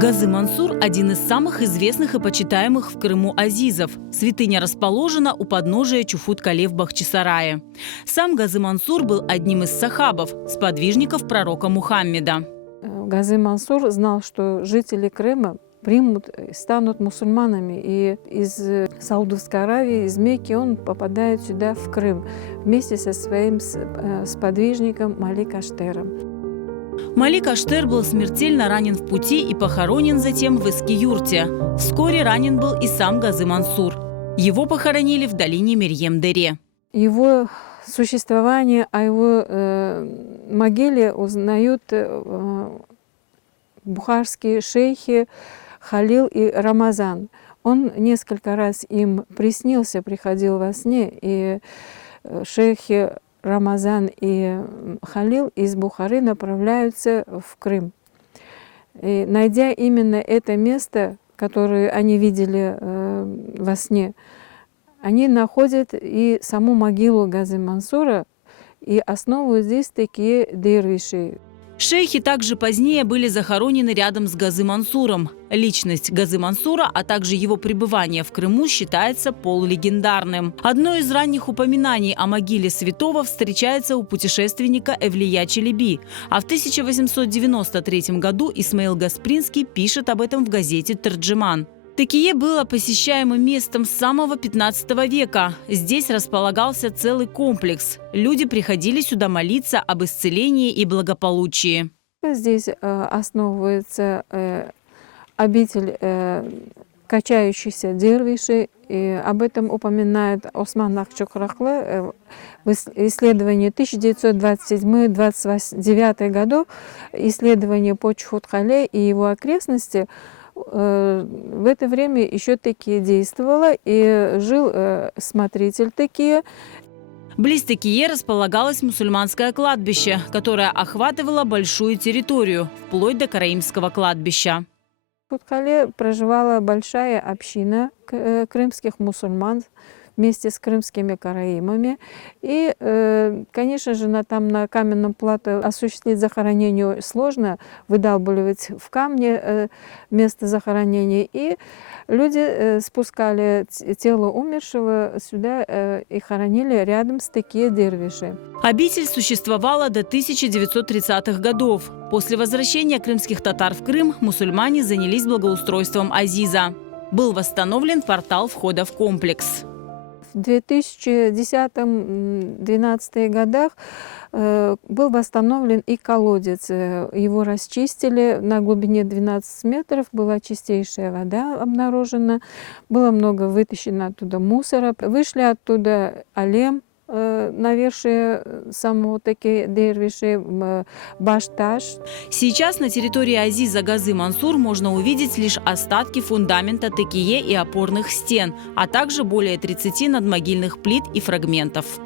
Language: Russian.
Газы Мансур – один из самых известных и почитаемых в Крыму азизов. Святыня расположена у подножия Чуфут-Кале в Бахчисарае. Сам Газы Мансур был одним из сахабов, сподвижников пророка Мухаммеда. Газы Мансур знал, что жители Крыма примут, станут мусульманами. И из Саудовской Аравии, из Мекки он попадает сюда, в Крым, вместе со своим сподвижником Малик Аштером. Малик Аштер был смертельно ранен в пути и похоронен затем в Эски-юрте. Вскоре ранен был и сам Газы Мансур. Его похоронили в долине Мерьем-Дере. Его существование, о его могиле узнают бухарские шейхи Халил и Рамазан. Он несколько раз им приснился, приходил во сне, и шейхи Рамазан и Халил из Бухары направляются в Крым. И, найдя именно это место, которое они видели во сне, они находят и саму могилу Газы Мансура и основывают здесь такие дервиши. Шейхи также позднее были захоронены рядом с Газы Мансуром. Личность Газы Мансура, а также его пребывание в Крыму считается полулегендарным. Одно из ранних упоминаний о могиле святого встречается у путешественника Эвлия Челеби. А в 1893 году Исмаил Гаспринский пишет об этом в газете «Терджеман». Текие было посещаемым местом с самого 15 века. Здесь располагался целый комплекс. Люди приходили сюда молиться об исцелении и благополучии. Здесь основывается обитель качающихся дервишей. И об этом упоминает Осман Нахчокрахлы в исследовании 1927-1929 годов, исследование по Чуфут-Кале и его окрестности. В это время еще Текие действовала, и жил смотритель Текие. Близ Текие располагалось мусульманское кладбище, которое охватывало большую территорию, вплоть до Караимского кладбища. В Чуфут-Кале проживала большая община крымских мусульман вместе с крымскими караимами. И, конечно же, там на каменном плато осуществить захоронение сложно, выдалбливать в камне место захоронения. И люди спускали тело умершего сюда и хоронили рядом с Текие дервиши. Обитель существовала до 1930-х годов. После возвращения крымских татар в Крым мусульмане занялись благоустройством Азиза. Был восстановлен портал входа в комплекс. В 2010-2012 годах был восстановлен и колодец. Его расчистили на глубине 12 метров. Была чистейшая вода обнаружена. Было много вытащено оттуда мусора. Вышли оттуда алем, навершие самого Текие дервиши, Башташ. Сейчас на территории Азиза Газы Мансур можно увидеть лишь остатки фундамента Текие и опорных стен, а также более 30 надмогильных плит и фрагментов.